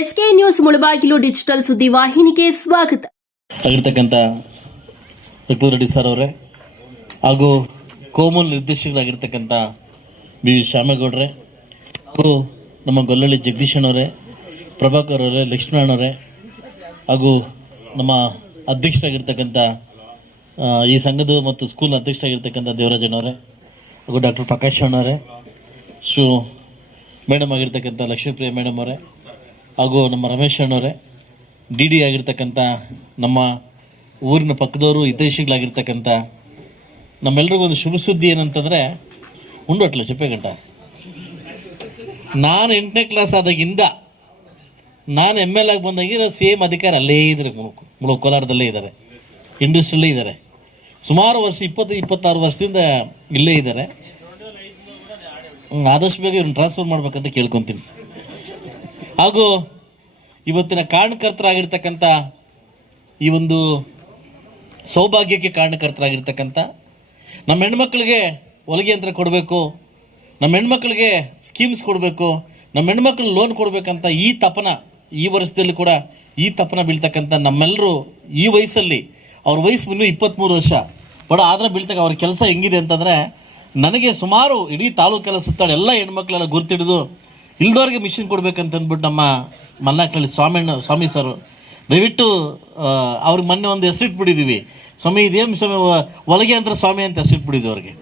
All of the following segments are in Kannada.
ಎಸ್ಕೆ ನ್ಯೂಸ್ ಮುಳಬಾಗಿಲು ಡಿಜಿಟಲ್ ಸುದ್ದಿ ವಾಹಿನಿಗೆ ಸ್ವಾಗತ ಆಗಿರ್ತಕ್ಕಂಥ ವಿಪುಲ್ ರೆಡ್ಡಿ ಸರ್ ಅವರೇ ಹಾಗೂ ಕೋಮಲ್ ನಿರ್ದೇಶಕರಾಗಿರ್ತಕ್ಕಂಥ ಬಿ ವಿ ಶ್ಯಾಮೇಗೌಡ್ರೆ ಹಾಗೂ ನಮ್ಮ ಗೊಲ್ಲಳ್ಳಿ ಜಗದೀಶಣ್ಣವರೇ ಪ್ರಭಾಕರ್ ಅವರೇ ಅವರೇ ಹಾಗೂ ನಮ್ಮ ಅಧ್ಯಕ್ಷರಾಗಿರ್ತಕ್ಕಂಥ ಈ ಸಂಘದ ಮತ್ತು ಸ್ಕೂಲ್ ಅಧ್ಯಕ್ಷರಾಗಿರ್ತಕ್ಕಂಥ ದೇವರಾಜನವರೇ ಹಾಗೂ ಡಾಕ್ಟರ್ ಪ್ರಕಾಶ್ ಅಣ್ಣವರೇ ಶು ಮೇಡಮ್ ಆಗಿರ್ತಕ್ಕಂಥ ಲಕ್ಷ್ಮೀಪ್ರಿಯ ಮೇಡಮ್ ಅವರೇ ಹಾಗೂ ನಮ್ಮ ರಮೇಶ್ ಅಣ್ಣವರೇ ಡಿ ಡಿ ಆಗಿರ್ತಕ್ಕಂಥ ನಮ್ಮ ಊರಿನ ಪಕ್ಕದವರು ಹಿತೈಷಿಗಳಾಗಿರ್ತಕ್ಕಂಥ ನಮ್ಮೆಲ್ರಿಗೂ ಒಂದು ಶುಭ ಸುದ್ದಿ ಏನಂತಂದರೆ ಉಂಡೋಟ್ಲ ಚಪ್ಪೆಗಂಟ ನಾನು ಎಂಟನೇ ಕ್ಲಾಸ್ ಆದಾಗಿಂದ ನಾನು ಎಮ್ ಎಲ್ ಆಗಿ ಬಂದಾಗಿಂದ ಸೇಮ್ ಅಧಿಕಾರ ಅಲ್ಲೇ ಇದ್ದಾರೆ ಮುಳು ಕೋಲಾರದಲ್ಲೇ ಇದ್ದಾರೆ ಇಂಡಸ್ಟ್ರಿಯಲ್ಲೇ ಇದ್ದಾರೆ ಸುಮಾರು ವರ್ಷ ಇಪ್ಪತ್ತು ಇಪ್ಪತ್ತಾರು ವರ್ಷದಿಂದ ಇಲ್ಲೇ ಇದ್ದಾರೆ ಆದಷ್ಟು ಬೇಗ ಇವ್ರನ್ನ ಟ್ರಾನ್ಸ್ಫರ್ ಮಾಡ್ಬೇಕಂತ ಕೇಳ್ಕೊತೀನಿ ಹಾಗೂ ಇವತ್ತಿನ ಕಾರಣಕರ್ತರಾಗಿರ್ತಕ್ಕಂಥ ಈ ಒಂದು ಸೌಭಾಗ್ಯಕ್ಕೆ ಕಾರಣಕರ್ತರಾಗಿರ್ತಕ್ಕಂಥ ನಮ್ಮ ಹೆಣ್ಮಕ್ಳಿಗೆ ಹೊಲಿಗೆ ಯಂತ್ರ ಕೊಡಬೇಕು ನಮ್ಮ ಹೆಣ್ಮಕ್ಳಿಗೆ ಸ್ಕೀಮ್ಸ್ ಕೊಡಬೇಕು ನಮ್ಮ ಹೆಣ್ಮಕ್ಳು ಲೋನ್ ಕೊಡಬೇಕಂತ ಈ ತಪನ ಈ ವರ್ಷದಲ್ಲಿ ಕೂಡ ಈ ತಪನ ಬೀಳ್ತಕ್ಕಂಥ ನಮ್ಮೆಲ್ಲರೂ ಈ ವಯಸ್ಸಲ್ಲಿ ಅವ್ರ ವಯಸ್ಸು ಇನ್ನೂ ಇಪ್ಪತ್ತ್ಮೂರು ವರ್ಷ ಬಡ ಆದರೆ ಬೀಳ್ತಕ್ಕ ಅವ್ರ ಕೆಲಸ ಹೆಂಗಿದೆ ಅಂತಂದರೆ ನನಗೆ ಸುಮಾರು ಇಡೀ ತಾಲೂಕೆಲ್ಲ ಸುತ್ತಾಡ ಎಲ್ಲ ಹೆಣ್ಮಕ್ಳೆಲ್ಲ ಗುರ್ತಿಡಿದು ಇಲ್ದವ್ರಿಗೆ ಮಿಷಿನ್ ಕೊಡ್ಬೇಕಂತ ಅಂದ್ಬಿಟ್ಟು ನಮ್ಮ ಮಲ್ಲಾಕಳ್ಳಿ ಸ್ವಾಮಿ ಸ್ವಾಮಿ ಸರ್ ದಯವಿಟ್ಟು ಅವ್ರಿಗೆ ಮೊನ್ನೆ ಒಂದು ಹೆಸರಿಟ್ಬಿಟ್ಟಿದ್ದೀವಿ ಸ್ವಾಮಿ ಇದೇನು ಸ್ವಾಮಿ ಒಲಗೆ ಅಂತ ಸ್ವಾಮಿ ಅಂತ ಹೆಸರಿಟ್ಬಿಟ್ಟಿದ್ವಿ ಅವ್ರಿಗೆ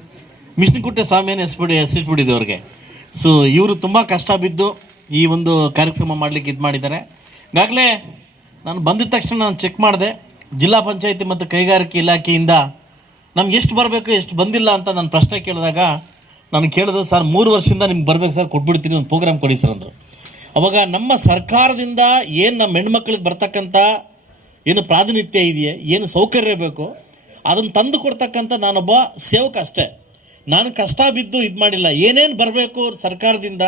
ಮಿಷಿನ್ ಕೊಟ್ಟೆ ಸ್ವಾಮಿಯನ್ನು ಹೆಸರಿಬಿಡಿ ಹೆಸರಿಟ್ಬಿಟ್ಟಿದ್ವಿ ಅವ್ರಿಗೆ ಸೊ ಇವರು ತುಂಬ ಕಷ್ಟ ಬಿದ್ದು ಈ ಒಂದು ಕಾರ್ಯಕ್ರಮ ಮಾಡಲಿಕ್ಕೆ ಇದು ಮಾಡಿದ್ದಾರೆ ಈಗಾಗಲೇ ನಾನು ಬಂದಿದ್ದ ತಕ್ಷಣ ನಾನು ಚೆಕ್ ಮಾಡಿದೆ ಜಿಲ್ಲಾ ಪಂಚಾಯಿತಿ ಮತ್ತು ಕೈಗಾರಿಕೆ ಇಲಾಖೆಯಿಂದ ನಮ್ಗೆ ಎಷ್ಟು ಬರಬೇಕು ಎಷ್ಟು ಬಂದಿಲ್ಲ ಅಂತ ನಾನು ಪ್ರಶ್ನೆ ಕೇಳಿದಾಗ ನಾನು ಕೇಳಿದೆ ಸರ್ ಮೂರು ವರ್ಷದಿಂದ ನಿಮ್ಗೆ ಬರ್ಬೇಕು ಸರ್ ಕೊಟ್ಬಿಡ್ತೀನಿ ಒಂದು ಪ್ರೋಗ್ರಾಮ್ ಕೊಡಿ ಸರ್ ಅಂದರು ಅವಾಗ ನಮ್ಮ ಸರ್ಕಾರದಿಂದ ಏನು ನಮ್ಮ ಹೆಣ್ಮಕ್ಳಿಗೆ ಬರ್ತಕ್ಕಂಥ ಏನು ಪ್ರಾತಿನಿಧ್ಯ ಇದೆಯೇ ಏನು ಸೌಕರ್ಯ ಬೇಕು ಅದನ್ನು ತಂದು ಕೊಡ್ತಕ್ಕಂಥ ನಾನೊಬ್ಬ ಸೇವಕ ಅಷ್ಟೇ ನಾನು ಕಷ್ಟ ಬಿದ್ದು ಇದು ಮಾಡಿಲ್ಲ ಏನೇನು ಬರಬೇಕು ಸರ್ಕಾರದಿಂದ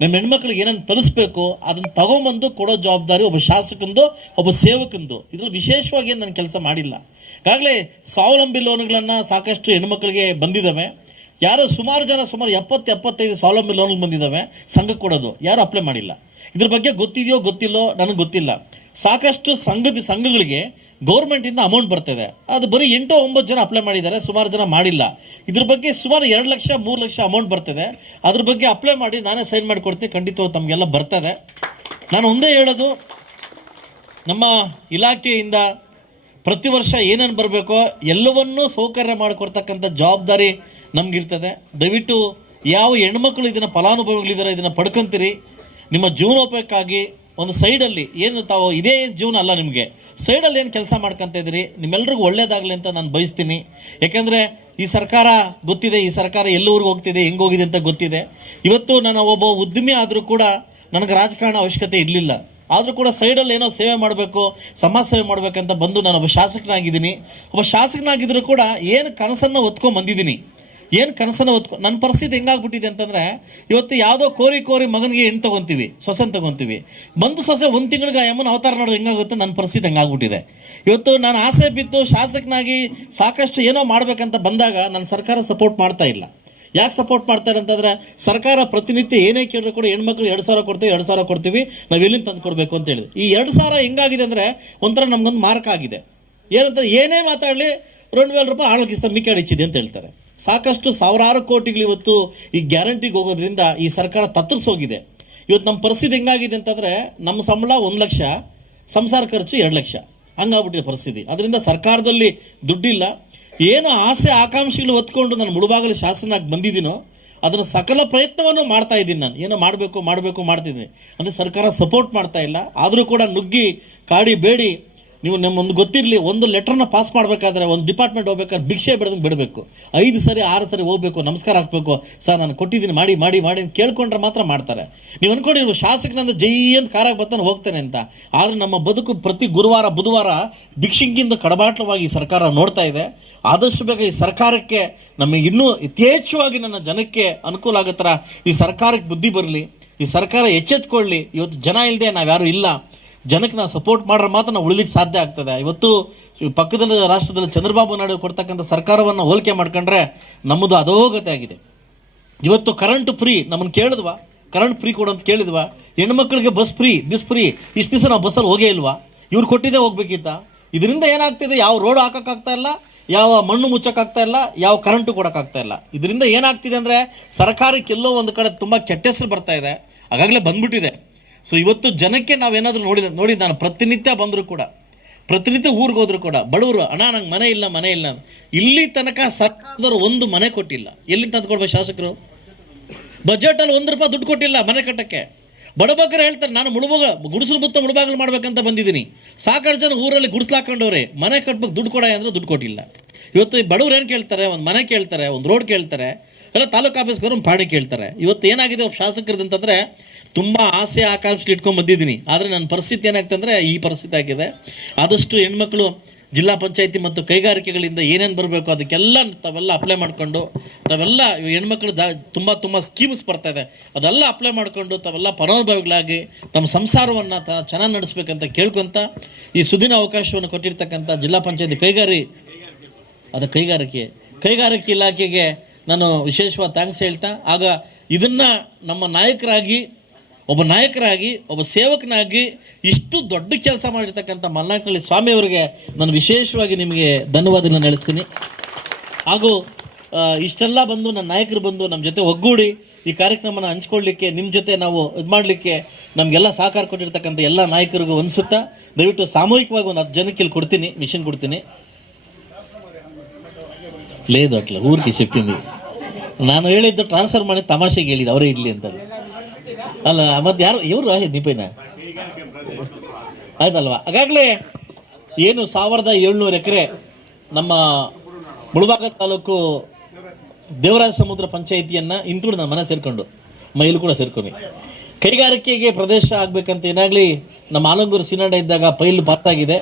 ನಮ್ಮ ಹೆಣ್ಮಕ್ಳಿಗೆ ಏನೇನು ತರಿಸ್ಬೇಕು ಅದನ್ನು ತಗೊಂಬಂದು ಕೊಡೋ ಜವಾಬ್ದಾರಿ ಒಬ್ಬ ಶಾಸಕಂದು ಒಬ್ಬ ಸೇವಕಂದು ಇದರಲ್ಲಿ ವಿಶೇಷವಾಗಿ ಏನು ನಾನು ಕೆಲಸ ಮಾಡಿಲ್ಲ ಈಗಾಗಲೇ ಸ್ವಾವಲಂಬಿ ಲೋನ್ಗಳನ್ನು ಸಾಕಷ್ಟು ಹೆಣ್ಮಕ್ಳಿಗೆ ಬಂದಿದ್ದಾವೆ ಯಾರು ಸುಮಾರು ಜನ ಸುಮಾರು ಎಪ್ಪತ್ತು ಎಪ್ಪತ್ತೈದು ಸ್ವಾವಲಂಬಿ ಲೋನ್ ಬಂದಿದ್ದಾವೆ ಸಂಘಕ್ಕೆ ಕೊಡೋದು ಯಾರು ಅಪ್ಲೈ ಮಾಡಿಲ್ಲ ಇದ್ರ ಬಗ್ಗೆ ಗೊತ್ತಿದೆಯೋ ಗೊತ್ತಿಲ್ಲೋ ನನಗೆ ಗೊತ್ತಿಲ್ಲ ಸಾಕಷ್ಟು ಸಂಘದ ಸಂಘಗಳಿಗೆ ಗೌರ್ಮೆಂಟಿಂದ ಅಮೌಂಟ್ ಬರ್ತದೆ ಅದು ಬರೀ ಎಂಟು ಒಂಬತ್ತು ಜನ ಅಪ್ಲೈ ಮಾಡಿದ್ದಾರೆ ಸುಮಾರು ಜನ ಮಾಡಿಲ್ಲ ಇದ್ರ ಬಗ್ಗೆ ಸುಮಾರು ಎರಡು ಲಕ್ಷ ಮೂರು ಲಕ್ಷ ಅಮೌಂಟ್ ಬರ್ತದೆ ಅದ್ರ ಬಗ್ಗೆ ಅಪ್ಲೈ ಮಾಡಿ ನಾನೇ ಸೈನ್ ಮಾಡಿಕೊಡ್ತೀನಿ ಖಂಡಿತವಾಗಿ ತಮಗೆಲ್ಲ ಬರ್ತದೆ ನಾನು ಒಂದೇ ಹೇಳೋದು ನಮ್ಮ ಇಲಾಖೆಯಿಂದ ಪ್ರತಿ ವರ್ಷ ಏನೇನು ಬರಬೇಕೋ ಎಲ್ಲವನ್ನೂ ಸೌಕರ್ಯ ಮಾಡಿಕೊಡ್ತಕ್ಕಂಥ ಜವಾಬ್ದಾರಿ ನಮಗಿರ್ತದೆ ದಯವಿಟ್ಟು ಯಾವ ಹೆಣ್ಮಕ್ಳು ಇದನ್ನು ಫಲಾನುಭವಿಗಳಿದ್ದಾರೆ ಇದನ್ನು ಪಡ್ಕೊಂತೀರಿ ನಿಮ್ಮ ಜೀವನೋಪಾಯಕ್ಕಾಗಿ ಒಂದು ಸೈಡಲ್ಲಿ ಏನು ತಾವು ಇದೇ ಜೀವನ ಅಲ್ಲ ನಿಮಗೆ ಸೈಡಲ್ಲಿ ಏನು ಕೆಲಸ ಮಾಡ್ಕೊತ ಇದ್ದೀರಿ ನಿಮ್ಮೆಲ್ರಿಗೂ ಒಳ್ಳೇದಾಗಲಿ ಅಂತ ನಾನು ಬಯಸ್ತೀನಿ ಯಾಕೆಂದರೆ ಈ ಸರ್ಕಾರ ಗೊತ್ತಿದೆ ಈ ಸರ್ಕಾರ ಎಲ್ಲೂರಿಗೆ ಹೋಗ್ತಿದೆ ಹೆಂಗೆ ಹೋಗಿದೆ ಅಂತ ಗೊತ್ತಿದೆ ಇವತ್ತು ನಾನು ಒಬ್ಬ ಉದ್ಯಮಿ ಆದರೂ ಕೂಡ ನನಗೆ ರಾಜಕಾರಣ ಅವಶ್ಯಕತೆ ಇರಲಿಲ್ಲ ಆದರೂ ಕೂಡ ಸೈಡಲ್ಲಿ ಏನೋ ಸೇವೆ ಮಾಡಬೇಕು ಸಮಾಜ ಸೇವೆ ಮಾಡಬೇಕಂತ ಬಂದು ನಾನು ಒಬ್ಬ ಶಾಸಕನಾಗಿದ್ದೀನಿ ಒಬ್ಬ ಶಾಸಕನಾಗಿದ್ದರೂ ಕೂಡ ಏನು ಕನಸನ್ನು ಒತ್ಕೊಂಡು ಬಂದಿದ್ದೀನಿ ಏನು ಕನಸನ್ನು ಹೊತ್ಕೊ ನನ್ನ ಪರಿಸ್ಥಿತಿ ಹೆಂಗಾಗ್ಬಿಟ್ಟಿದೆ ಅಂತಂದರೆ ಇವತ್ತು ಯಾವುದೋ ಕೋರಿ ಕೋರಿ ಮಗನಿಗೆ ಹೆಣ್ಣು ತೊಗೊತೀವಿ ಸೊಸೆನ ತೊಗೊತೀವಿ ಬಂದು ಸೊಸೆ ಒಂದು ತಿಂಗಳಿಗೆ ಅಮ್ಮನ ಅವತಾರ ನೋಡೋದು ಹೆಂಗಾಗುತ್ತೆ ನನ್ನ ಪರಿಸ್ಥಿತಿ ಹೆಂಗಾಗ್ಬಿಟ್ಟಿದೆ ಇವತ್ತು ನಾನು ಆಸೆ ಬಿದ್ದು ಶಾಸಕನಾಗಿ ಸಾಕಷ್ಟು ಏನೋ ಮಾಡಬೇಕಂತ ಬಂದಾಗ ನನ್ನ ಸರ್ಕಾರ ಸಪೋರ್ಟ್ ಮಾಡ್ತಾ ಇಲ್ಲ ಯಾಕೆ ಸಪೋರ್ಟ್ ಮಾಡ್ತಾರೆ ಅಂತಂದ್ರೆ ಸರ್ಕಾರ ಪ್ರತಿನಿತ್ಯ ಏನೇ ಕೇಳಿದ್ರು ಕೂಡ ಹೆಣ್ಮಕ್ಳು ಎರಡು ಸಾವಿರ ಕೊಡ್ತೀವಿ ಎರಡು ಸಾವಿರ ಕೊಡ್ತೀವಿ ನಾವು ಎಲ್ಲಿಂದ ತಂದು ಕೊಡಬೇಕು ಅಂತ ಹೇಳಿದ್ರು ಈ ಎರಡು ಸಾವಿರ ಹೆಂಗಾಗಿದೆ ಅಂದರೆ ಒಂಥರ ನಮಗೊಂದು ಮಾರ್ಕ್ ಆಗಿದೆ ಏನಂತಾರೆ ಏನೇ ಮಾತಾಡಲಿ ರೆಂಡು ವೇಳೆ ರೂಪಾಯಿ ಆಳಗಿಸ್ತಾ ಮಿಕ್ಕಿ ಅಂತ ಹೇಳ್ತಾರೆ ಸಾಕಷ್ಟು ಸಾವಿರಾರು ಕೋಟಿಗಳು ಇವತ್ತು ಈ ಗ್ಯಾರಂಟಿಗೆ ಹೋಗೋದ್ರಿಂದ ಈ ಸರ್ಕಾರ ತತ್ತರಿಸೋಗಿದೆ ಇವತ್ತು ನಮ್ಮ ಪರಿಸ್ಥಿತಿ ಹೆಂಗಾಗಿದೆ ಅಂತಂದರೆ ನಮ್ಮ ಸಂಬಳ ಒಂದು ಲಕ್ಷ ಸಂಸಾರ ಖರ್ಚು ಎರಡು ಲಕ್ಷ ಹಂಗಾಗ್ಬಿಟ್ಟಿದೆ ಪರಿಸ್ಥಿತಿ ಅದರಿಂದ ಸರ್ಕಾರದಲ್ಲಿ ದುಡ್ಡಿಲ್ಲ ಏನು ಆಸೆ ಆಕಾಂಕ್ಷಿಗಳು ಹೊತ್ಕೊಂಡು ನಾನು ಮುಳುಬಾಗಲು ಶಾಸನಾಗಿ ಬಂದಿದ್ದೀನೋ ಅದನ್ನು ಸಕಲ ಪ್ರಯತ್ನವನ್ನು ಮಾಡ್ತಾ ಇದ್ದೀನಿ ನಾನು ಏನೋ ಮಾಡಬೇಕು ಮಾಡಬೇಕು ಮಾಡ್ತಿದ್ದೀನಿ ಅಂದರೆ ಸರ್ಕಾರ ಸಪೋರ್ಟ್ ಮಾಡ್ತಾ ಇಲ್ಲ ಆದರೂ ಕೂಡ ನುಗ್ಗಿ ಕಾಡಿ ಬೇಡಿ ನೀವು ನಮ್ಮೊಂದು ಗೊತ್ತಿರಲಿ ಒಂದು ಲೆಟ್ರನ್ನ ಪಾಸ್ ಮಾಡಬೇಕಾದ್ರೆ ಒಂದು ಡಿಪಾರ್ಟ್ಮೆಂಟ್ ಹೋಗ್ಬೇಕಾದ್ರೆ ಭಿಕ್ಷೆ ಬಿಡದಂಗೆ ಬಿಡಬೇಕು ಐದು ಸರಿ ಆರು ಸರಿ ಹೋಗ್ಬೇಕು ನಮಸ್ಕಾರ ಹಾಕಬೇಕು ಸರ್ ನಾನು ಕೊಟ್ಟಿದ್ದೀನಿ ಮಾಡಿ ಮಾಡಿ ಮಾಡಿ ಅಂತ ಕೇಳ್ಕೊಂಡ್ರೆ ಮಾತ್ರ ಮಾಡ್ತಾರೆ ನೀವು ಅಂದ್ಕೊಂಡಿರೋ ಶಾಸಕನಂದ ಜೈ ಅಂತ ಕಾರಾಗ ಬರ್ತಾನೆ ಹೋಗ್ತೇನೆ ಅಂತ ಆದರೆ ನಮ್ಮ ಬದುಕು ಪ್ರತಿ ಗುರುವಾರ ಬುಧವಾರ ಭಿಕ್ಷೆಗಿಂತ ಕಡಬಾಟ್ಲವಾಗಿ ಸರ್ಕಾರ ನೋಡ್ತಾ ಇದೆ ಆದಷ್ಟು ಬೇಗ ಈ ಸರ್ಕಾರಕ್ಕೆ ನಮಗೆ ಇನ್ನೂ ಯಥೇಚ್ಛವಾಗಿ ನನ್ನ ಜನಕ್ಕೆ ಅನುಕೂಲ ಆಗೋ ಈ ಸರ್ಕಾರಕ್ಕೆ ಬುದ್ಧಿ ಬರಲಿ ಈ ಸರ್ಕಾರ ಎಚ್ಚೆತ್ಕೊಳ್ಳಿ ಇವತ್ತು ಜನ ಇಲ್ಲದೆ ಯಾರೂ ಇಲ್ಲ ಜನಕ್ಕೆ ನಾವು ಸಪೋರ್ಟ್ ಮಾಡ್ರೆ ಮಾತ್ರ ನಾವು ಉಳಿಲಿಕ್ಕೆ ಸಾಧ್ಯ ಆಗ್ತದೆ ಇವತ್ತು ಪಕ್ಕದ ರಾಷ್ಟ್ರದಲ್ಲಿ ಚಂದ್ರಬಾಬು ನಾಯ್ಡು ಕೊಡ್ತಕ್ಕಂಥ ಸರ್ಕಾರವನ್ನು ಹೋಲಿಕೆ ಮಾಡ್ಕೊಂಡ್ರೆ ನಮ್ಮದು ಅಧೋಗತೆ ಆಗಿದೆ ಇವತ್ತು ಕರೆಂಟ್ ಫ್ರೀ ನಮ್ಮನ್ನು ಕೇಳಿದ್ವಾ ಕರೆಂಟ್ ಫ್ರೀ ಕೊಡು ಅಂತ ಕೇಳಿದ್ವಾ ಹೆಣ್ಮಕ್ಳಿಗೆ ಬಸ್ ಫ್ರೀ ಬಿಸ್ ಫ್ರೀ ಇಷ್ಟು ದಿವಸ ನಾವು ಬಸ್ಸಲ್ಲಿ ಹೋಗೇ ಇಲ್ವಾ ಇವ್ರು ಕೊಟ್ಟಿದ್ದೇ ಹೋಗ್ಬೇಕಿತ್ತ ಇದರಿಂದ ಏನಾಗ್ತಿದೆ ಯಾವ ರೋಡ್ ಹಾಕೋಕ್ಕಾಗ್ತಾ ಇಲ್ಲ ಯಾವ ಮಣ್ಣು ಮುಚ್ಚೋಕ್ಕಾಗ್ತಾ ಇಲ್ಲ ಯಾವ ಕರೆಂಟು ಕೊಡೋಕ್ಕಾಗ್ತಾ ಇಲ್ಲ ಇದರಿಂದ ಏನಾಗ್ತಿದೆ ಅಂದರೆ ಸರ್ಕಾರಕ್ಕೆಲ್ಲೋ ಒಂದು ಕಡೆ ತುಂಬ ಕೆಟ್ಟ ಹೆಸರು ಬರ್ತಾ ಇದೆ ಹಾಗಾಗಲೇ ಬಂದ್ಬಿಟ್ಟಿದೆ ಸೊ ಇವತ್ತು ಜನಕ್ಕೆ ನಾವೇನಾದರೂ ನೋಡಿ ನೋಡಿ ನಾನು ಪ್ರತಿನಿತ್ಯ ಬಂದರೂ ಕೂಡ ಪ್ರತಿನಿತ್ಯ ಊರಿಗೆ ಹೋದ್ರು ಕೂಡ ಬಡವರು ಅಣ್ಣ ನಂಗೆ ಮನೆ ಇಲ್ಲ ಮನೆ ಇಲ್ಲ ಇಲ್ಲಿ ತನಕ ಸರ್ಕಾರದವರು ಒಂದು ಮನೆ ಕೊಟ್ಟಿಲ್ಲ ಎಲ್ಲಿ ಕೊಡ್ಬೇಕು ಶಾಸಕರು ಬಜೆಟಲ್ಲಿ ಒಂದು ರೂಪಾಯಿ ದುಡ್ಡು ಕೊಟ್ಟಿಲ್ಲ ಮನೆ ಕಟ್ಟಕ್ಕೆ ಬಡಬಗ್ಗರು ಹೇಳ್ತಾರೆ ನಾನು ಮುಳುಬಾಗ ಗುಡಿಸಲು ಮುತ್ತ ಮುಳುಬಾಗಲು ಮಾಡ್ಬೇಕಂತ ಬಂದಿದ್ದೀನಿ ಸಾಕಷ್ಟು ಜನ ಊರಲ್ಲಿ ಗುಡಿಸಲು ಹಾಕೊಂಡವ್ರೆ ಮನೆ ಕಟ್ಬೇಕು ದುಡ್ಡು ಕೊಡ ಅಂದರೆ ದುಡ್ಡು ಕೊಟ್ಟಿಲ್ಲ ಇವತ್ತು ಬಡವ್ರು ಏನು ಕೇಳ್ತಾರೆ ಒಂದು ಮನೆ ಕೇಳ್ತಾರೆ ಒಂದು ರೋಡ್ ಕೇಳ್ತಾರೆ ಎಲ್ಲ ತಾಲೂಕು ಆಫೀಸ್ಗೋರು ಪಾಣಿ ಕೇಳ್ತಾರೆ ಇವತ್ತು ಏನಾಗಿದೆ ಒಬ್ಬ ಅಂತಂದರೆ ತುಂಬ ಆಸೆ ಆಕಾಂಕ್ಷೆ ಇಟ್ಕೊಂಡು ಬಂದಿದ್ದೀನಿ ಆದರೆ ನನ್ನ ಪರಿಸ್ಥಿತಿ ಏನಾಗ್ತಂದರೆ ಈ ಪರಿಸ್ಥಿತಿ ಆಗಿದೆ ಆದಷ್ಟು ಹೆಣ್ಮಕ್ಳು ಜಿಲ್ಲಾ ಪಂಚಾಯತಿ ಮತ್ತು ಕೈಗಾರಿಕೆಗಳಿಂದ ಏನೇನು ಬರಬೇಕು ಅದಕ್ಕೆಲ್ಲ ತಾವೆಲ್ಲ ಅಪ್ಲೈ ಮಾಡಿಕೊಂಡು ತಾವೆಲ್ಲ ಹೆಣ್ಮಕ್ಳು ದಾ ತುಂಬ ತುಂಬ ಸ್ಕೀಮ್ಸ್ ಬರ್ತಾಯಿದೆ ಅದೆಲ್ಲ ಅಪ್ಲೈ ಮಾಡಿಕೊಂಡು ತಾವೆಲ್ಲ ಪರೋಭವಿಗಳಾಗಿ ತಮ್ಮ ಸಂಸಾರವನ್ನು ತ ಚೆನ್ನಾಗಿ ನಡೆಸ್ಬೇಕಂತ ಕೇಳ್ಕೊತ ಈ ಸುದಿನ ಅವಕಾಶವನ್ನು ಕೊಟ್ಟಿರ್ತಕ್ಕಂಥ ಜಿಲ್ಲಾ ಪಂಚಾಯತಿ ಕೈಗಾರಿ ಅದು ಕೈಗಾರಿಕೆ ಕೈಗಾರಿಕೆ ಇಲಾಖೆಗೆ ನಾನು ವಿಶೇಷವಾದ ಥ್ಯಾಂಕ್ಸ್ ಹೇಳ್ತಾ ಆಗ ಇದನ್ನು ನಮ್ಮ ನಾಯಕರಾಗಿ ಒಬ್ಬ ನಾಯಕರಾಗಿ ಒಬ್ಬ ಸೇವಕನಾಗಿ ಇಷ್ಟು ದೊಡ್ಡ ಕೆಲಸ ಮಾಡಿರ್ತಕ್ಕಂಥ ಮಲ್ನಾಕಳ್ಳಿ ಸ್ವಾಮಿಯವರಿಗೆ ನಾನು ವಿಶೇಷವಾಗಿ ನಿಮಗೆ ಧನ್ಯವಾದಗಳನ್ನು ನಡೆಸ್ತೀನಿ ಹಾಗೂ ಆ, ಇಷ್ಟೆಲ್ಲ ಬಂದು ನನ್ನ ನಾಯಕರು ಬಂದು ನಮ್ಮ ಜೊತೆ ಒಗ್ಗೂಡಿ ಈ ಕಾರ್ಯಕ್ರಮನ ಹಂಚ್ಕೊಳ್ಳಿಕ್ಕೆ ನಿಮ್ಮ ಜೊತೆ ನಾವು ಇದು ಮಾಡಲಿಕ್ಕೆ ನಮಗೆಲ್ಲ ಸಹಕಾರ ಕೊಟ್ಟಿರ್ತಕ್ಕಂಥ ಎಲ್ಲ ನಾಯಕರಿಗೂ ಅನಿಸುತ್ತಾ ದಯವಿಟ್ಟು ಸಾಮೂಹಿಕವಾಗಿ ಒಂದು ಹತ್ತು ಜನಕ್ಕೆ ಇಲ್ಲಿ ಕೊಡ್ತೀನಿ ಮಿಷನ್ ಕೊಡ್ತೀನಿ లేదు అట్లా ఊరికి చెప్పింది ನಾನು ಹೇಳಿದ್ದು ಟ್ರಾನ್ಸ್ಫರ್ ಮಾಡಿ ತಮಾಷೆಗೆ ಹೇಳಿದ್ದು ಅವರೇ ಇರಲಿ ಅಂತ ಅಲ್ಲ ಮತ್ತೆ ಯಾರು ಇವರು ದೀಪಿನ ಆಯ್ತಲ್ವಾ ಹಾಗಾಗಲೇ ಏನು ಸಾವಿರದ ಏಳ್ನೂರು ಎಕರೆ ನಮ್ಮ ಮುಳುಬಾಗ ತಾಲೂಕು ದೇವರಾಜ ಸಮುದ್ರ ಪಂಚಾಯಿತಿಯನ್ನು ಇನ್ಕ್ಲೂಡ್ ನನ್ನ ಮನೆ ಸೇರಿಕೊಂಡು ಮೈಲು ಕೂಡ ಸೇರ್ಕೊಂಡು ಕೈಗಾರಿಕೆಗೆ ಪ್ರದೇಶ ಆಗಬೇಕಂತ ಏನಾಗಲಿ ನಮ್ಮ ಆಲಂಗೂರು ಸಿನಾಡ ಇದ್ದಾಗ ಪೈಲು ಆಗಿದೆ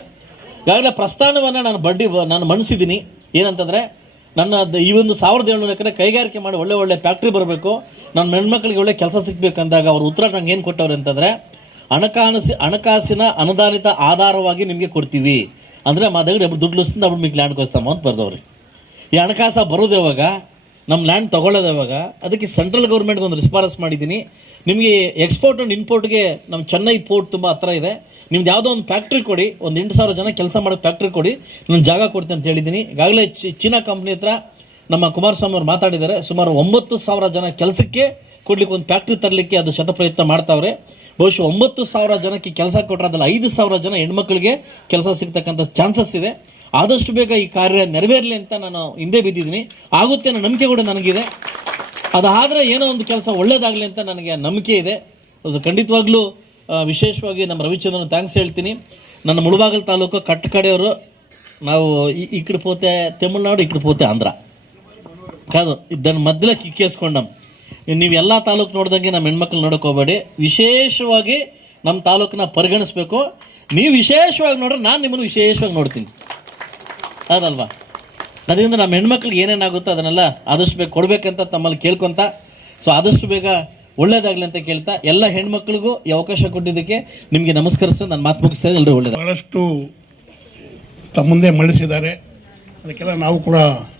ಈಗಾಗಲೇ ಪ್ರಸ್ಥಾನವನ್ನು ನಾನು ಬಡ್ಡಿ ನಾನು ಮಣಿಸಿದ್ದೀನಿ ಏನಂತಂದರೆ ನನ್ನ ದ- ಈ ಒಂದು ಸಾವಿರದ ಏಳ್ನೂರು ಎಕರೆ ಕೈಗಾರಿಕೆ ಮಾಡಿ ಒಳ್ಳೆ ಒಳ್ಳೆ ಫ್ಯಾಕ್ಟ್ರಿ ಬರಬೇಕು ನನ್ನ ಹೆಣ್ಮಕ್ಳಿಗೆ ಒಳ್ಳೆ ಕೆಲಸ ಸಿಗ್ಬೇಕಂದಾಗ ಅವ್ರ ಉತ್ತರ ನಂಗೆ ಏನು ಕೊಟ್ಟವ್ರೆ ಅಂತಂದರೆ ಹಣಕಾಸಿ ಹಣಕಾಸಿನ ಅನುದಾನಿತ ಆಧಾರವಾಗಿ ನಿಮಗೆ ಕೊಡ್ತೀವಿ ಅಂದರೆ మా దగ్గర ఎప్పుడు ದುಡ್ಡು వస్తుంది అప్పుడు మీకు ల్యాండ్కి వస్తాము ಅಂತ ಬರ್ದವ್ರಿ ಈ ಹಣಕಾಸು ಬರೋದು ಯಾವಾಗ ನಮ್ಮ ಲ್ಯಾಂಡ್ ತಗೊಳ್ಳೋದು ಯಾವಾಗ ಅದಕ್ಕೆ ಸೆಂಟ್ರಲ್ ಗೌರ್ಮೆಂಟ್ಗೆ ಒಂದು ರಿಸ್ಪಾರಸ್ ಮಾಡಿದ್ದೀನಿ ನಿಮಗೆ ಎಕ್ಸ್ಪೋರ್ಟ್ ಆ್ಯಂಡ್ ಇಂಪೋರ್ಟ್ಗೆ ನಮ್ಮ ಚೆನ್ನೈ ಪೋರ್ಟ್ ತುಂಬ ಹತ್ರ ಇದೆ ನಿಮ್ದು ಯಾವುದೋ ಒಂದು ಫ್ಯಾಕ್ಟ್ರಿ ಕೊಡಿ ಒಂದು ಎಂಟು ಸಾವಿರ ಜನ ಕೆಲಸ ಮಾಡೋ ಫ್ಯಾಕ್ಟ್ರಿ ಕೊಡಿ ನಾನು ಜಾಗ ಕೊಡ್ತೀನಿ ಅಂತ ಹೇಳಿದ್ದೀನಿ ಈಗಾಗಲೇ ಚೀನಾ ಕಂಪ್ನಿ ಹತ್ರ ನಮ್ಮ ಕುಮಾರಸ್ವಾಮಿ ಅವರು ಮಾತಾಡಿದ್ದಾರೆ ಸುಮಾರು ಒಂಬತ್ತು ಸಾವಿರ ಜನ ಕೆಲಸಕ್ಕೆ ಕೊಡ್ಲಿಕ್ಕೆ ಒಂದು ಫ್ಯಾಕ್ಟ್ರಿ ತರಲಿಕ್ಕೆ ಅದು ಶತಪ್ರಯತ್ನ ಮಾಡ್ತಾವ್ರೆ ಬಹುಶಃ ಒಂಬತ್ತು ಸಾವಿರ ಜನಕ್ಕೆ ಕೆಲಸ ಕೊಟ್ಟರೆ ಅದರಲ್ಲಿ ಐದು ಸಾವಿರ ಜನ ಹೆಣ್ಮಕ್ಳಿಗೆ ಕೆಲಸ ಸಿಗ್ತಕ್ಕಂಥ ಚಾನ್ಸಸ್ ಇದೆ ಆದಷ್ಟು ಬೇಗ ಈ ಕಾರ್ಯ ನೆರವೇರಲಿ ಅಂತ ನಾನು ಹಿಂದೆ ಬಿದ್ದಿದ್ದೀನಿ ಆಗುತ್ತೆ ಅನ್ನೋ ನಂಬಿಕೆ ಕೂಡ ನನಗಿದೆ ಅದಾದರೆ ಏನೋ ಒಂದು ಕೆಲಸ ಒಳ್ಳೇದಾಗಲಿ ಅಂತ ನನಗೆ ನಂಬಿಕೆ ಇದೆ ಖಂಡಿತವಾಗ್ಲೂ ವಿಶೇಷವಾಗಿ ನಮ್ಮ ರವಿಚಂದ್ರನ್ ಥ್ಯಾಂಕ್ಸ್ ಹೇಳ್ತೀನಿ ನನ್ನ ಮುಳುಬಾಗಲ್ ತಾಲೂಕು ಕಟ್ಟ ಕಡೆಯವರು ನಾವು ಈ ಕಡೆ ಪೋತೆ ತಮಿಳ್ನಾಡು ಕಡೆ ಪೋತೆ ಆಂಧ್ರ ಕಾದು ಇದನ್ನು ಮೊದಲೇ ಕಿಕ್ಕೇಸ್ಕೊಂಡಮ್ ನೀವೆಲ್ಲ ತಾಲೂಕು ನೋಡ್ದಂಗೆ ನಮ್ಮ ಹೆಣ್ಮಕ್ಳು ನೋಡೋಕೆ ವಿಶೇಷವಾಗಿ ನಮ್ಮ ತಾಲೂಕನ್ನ ಪರಿಗಣಿಸ್ಬೇಕು ನೀವು ವಿಶೇಷವಾಗಿ ನೋಡ್ರೆ ನಾನು ನಿಮ್ಮನ್ನು ವಿಶೇಷವಾಗಿ ನೋಡ್ತೀನಿ ಅದಲ್ವಾ ಅದರಿಂದ ನಮ್ಮ ಹೆಣ್ಮಕ್ಳಿಗೆ ಏನೇನಾಗುತ್ತೋ ಅದನ್ನೆಲ್ಲ ಆದಷ್ಟು ಬೇಗ ಕೊಡಬೇಕಂತ ತಮ್ಮಲ್ಲಿ ಕೇಳ್ಕೊತ ಸೊ ಆದಷ್ಟು ಬೇಗ ಒಳ್ಳೇದಾಗಲಿ ಅಂತ ಕೇಳ್ತಾ ಎಲ್ಲ ಹೆಣ್ಮಕ್ಳಿಗೂ ಈ ಅವಕಾಶ ಕೊಟ್ಟಿದ್ದಕ್ಕೆ ನಿಮಗೆ ನಮಸ್ಕರಿಸ್ತಾ ನಾನು ಮಾತು ಮುಗಿಸ್ತೇನೆ ಎಲ್ಲರೂ ಒಳ್ಳೆಯದು ಬಹಳಷ್ಟು ತಮ್ಮ ಮುಂದೆ ಮಳಿಸಿದ್ದಾರೆ ಅದಕ್ಕೆಲ್ಲ ನಾವು ಕೂಡ